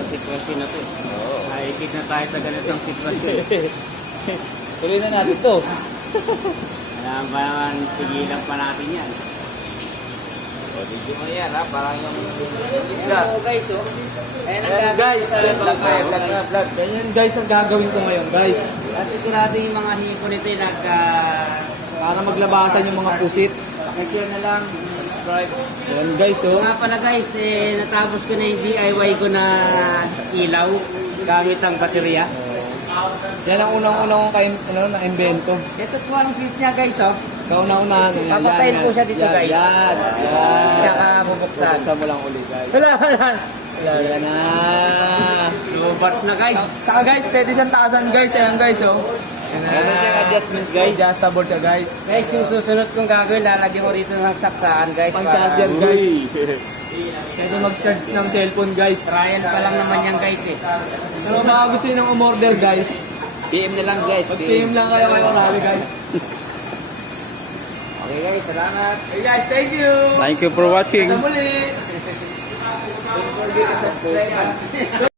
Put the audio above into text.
sa sitwasyon na to. Oo. Naikid na tayo sa ganitong sitwasyon. Tuloy na natin to. Kailangan ba naman pigilan pa natin yan? O, video mo yan ha, parang yung Guys, oh. Ayan guys, ganyan guys ang gagawin ko ngayon guys. At sigurado yung mga hipo nito yung Para maglabasan yung mga pusit. pakishare na lang, subscribe. Ayan guys oh. Nga pala guys, natapos ko na yung DIY ko na ilaw gamit ang baterya. Yan ang unang-unang kong na-invento. Ito po ang switch niya guys, oh. Kauna-unahan. Papatayin ko siya dito, guys. Yan. Tsaka bubuksan. Bubuksan mo lang ulit guys. Wala. Yan na. Lubat na guys. Saka guys, pwede siyang taasan guys. Ayan guys oh. Meron siyang adjustments guys. Adjustable siya guys. Guys, yung susunod kong gagawin, lalagyan ko rito ng saksaan guys. Pang-charger guys. Pwede mag-charge ng cellphone guys. Trial pa lang naman yan guys eh. Pero mga gusto nyo ng umorder guys, PM na lang guys. mag-PM lang kayo kayo marami guys. Okay guys, salamat. Hey guys, thank you! Thank you for watching. Sa muli! Don't forget to subscribe.